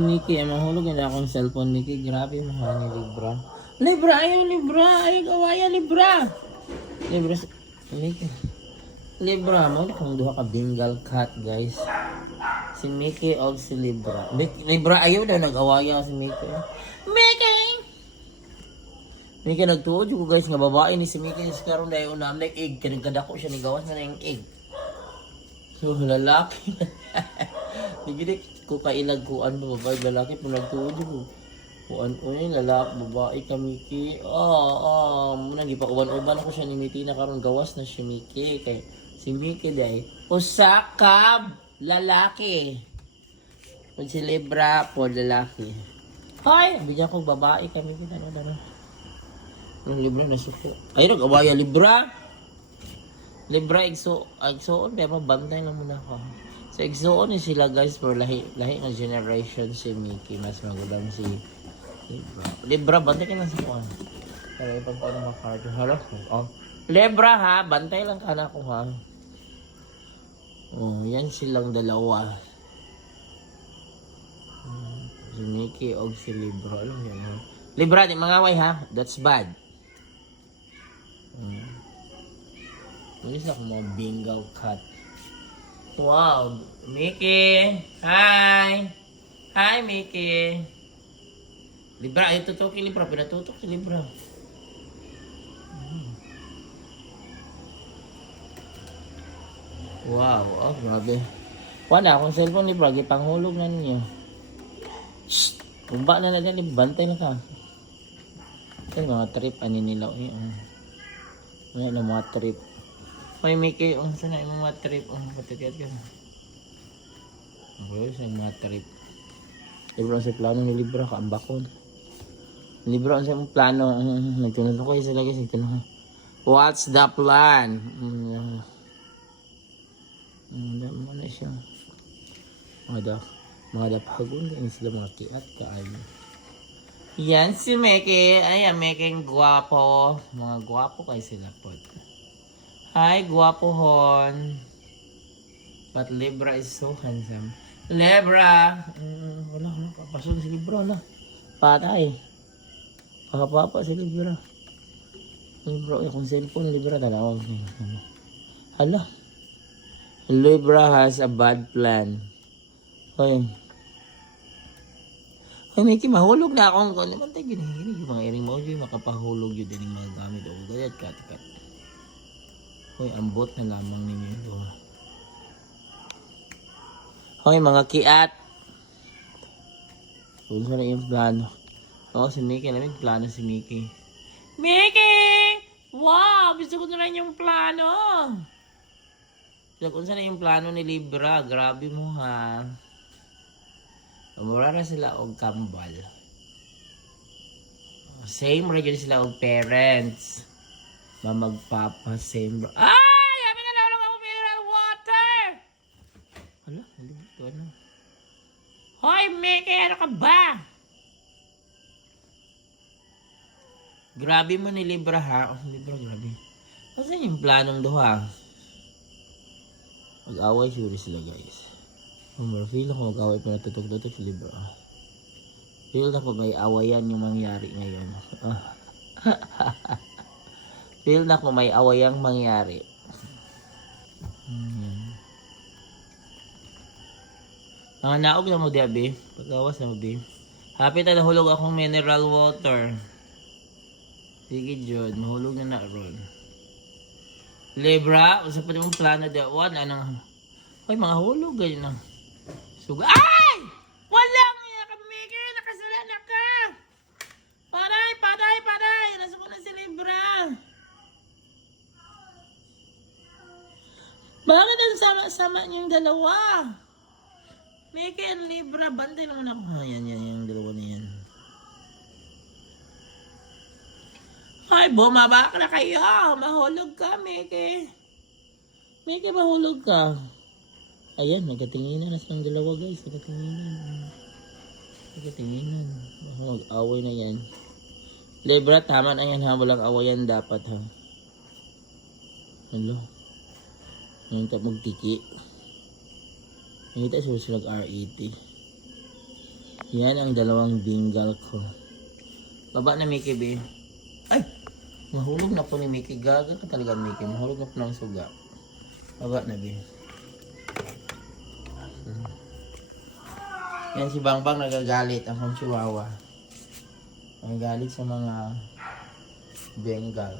Nikki, mahulog na akong cellphone, Nikki. Grabe mo ha ni Libra. Libra, ayaw Libra. Ayaw kawaya Libra. Libra, Nikki. Libra, mo kung duha ka Bengal cat, guys. Si Mickey o si Libra. Libra, ayaw daw nag-awaya si Mickey. Mickey! Mickey, nagtuod ko guys, nga babae ni si Mickey. Karoon dahil unam like egg. Kanagkadako siya, nigawas na yung egg. So, lalaki. Hindi ko kailag kuan ba babae, lalaki po nagtuod ko. Kuan o yun, lalaki, babae ka Mickey. Muna, gipakuban-uban ako siya ni Mickey na karoon gawas na si Mickey. Kay si Mickey dahil usakab lalaki. Kung si Libra po lalaki. Hoy! Bigyan ko babae kami. Ano. Ang Libra na suko. Ay, nag-awaya Libra. Libra, igsoon. Pero bantay lang muna ako. So, igsoon ni sila guys for lahi ng generation si Mickey. Mas magulang si Libra. Libra, bantay ka lang sa kuhan. Pero ipagpag na makarto. Harap ko. Oh. Libra ha, bantay lang ka na ko ha. Oh, yan silang dalawa. Si Mickey o si Libra. Alam yan ha. Libra, di mangaway ha. That's bad. Isa akong mga Bengal cat. Wow. Mickey. Hi. Hi, Mickey. Libra, ay tutok si Libra. Pinatutok si Libra. Wow, grabe. Wala akong cellphone ni Bragi, panghulog na ninyo. Shhh! Bumba na dyan, bantay na ka. Ito yung mga trip, aninilaw eh. Wala na mga trip. Hoy Mickey, saan na yung mga trip? Patigat ka na. Okay, saan yung mga trip? Libra sa plano ni Libra, kaambakon. Libra sa yung plano. Nagtunod ko kayo sila guys, nagtunod. What's the plan? Ano na siya. Mga dapagon ganyan sila mga kiat kaayo. Yan si Mickey. Ayan, Mickey guwapo. Mga guwapo kayo sila po. Hi, guwapo hon. But Libra is so handsome. Libra! Wala, papasok si Libra, wala. Patay. Pakapapa si Libra. Libra, kung cellphone, Libra, talawag. Hala. Libra has a bad plan. Hoy. Hoy, Mickey, mahulog na akong kung naman tayo ginihinig. Yung mga iring mo, yung makapahulog yun din yung mga gamit. O, gayat, kat. Hoy, ambot na lamang ninyo ito. Hoy, mga kiat. Tuloy na yung plano. Oo, si Mickey. Alam yung plano si Mickey. Mickey! Wow! Gusto ko na rin yung plano. So, kung saan yung plano ni Libra, grabe mo ha. Umura na sila og kambal. Same region sila og parents. Mamagpapa, same. Ay! Yabi na naulog ako mineral water! Hala, hindi ito ano. Hoy, Mickey! Ano ka ba? Grabe mo ni Libra ha. Oh, Libra, grabe. Saan yung planong duha? Mag-away sure sila guys. Feel ako mag-away pa natutok-tutok si Libra. Feel ako may awayan yung mangyari ngayon. Feel na ako may awayang mangyari. Mga naog na mo di abi. Pag-awas na mo di. Happy na nahulog akong mineral water. Sige Jod, mahulog na ron. Libra, usap pa mong plano di. Anong... Hoy, mga hulog ganyan na. Suga. Ay! Walang niya ka, Mickey! Nakasala na ka! Paray! Nasuko na si Libra. Bakit ang sama-sama niyong dalawa? Mickey and Libra, bantay naman ako. Yan, yung dalawa na yan. Ay, bumaba ka na kayo. Mahulog ka, Mickey. Mickey, mahulog ka. Ayan, nagkatinginan na silang dalawa guys. Nagkatinginan. Mag-away na yan. Libra, tama na yan ha. Walang awayan dapat ha. Hello. Ngayon ka magtiki. Ngayon tayo silang RET. Yan ang dalawang Bengal ko. Baba na Mickey B. Ay! Mahulog na po ni Mickey. Gaga ka talaga Mickey. Mahulog na po ng suga. Baba na B. Yan si Bangbang nagagalit. Ang kong chihuahua. Nagagalit sa mga Bengal.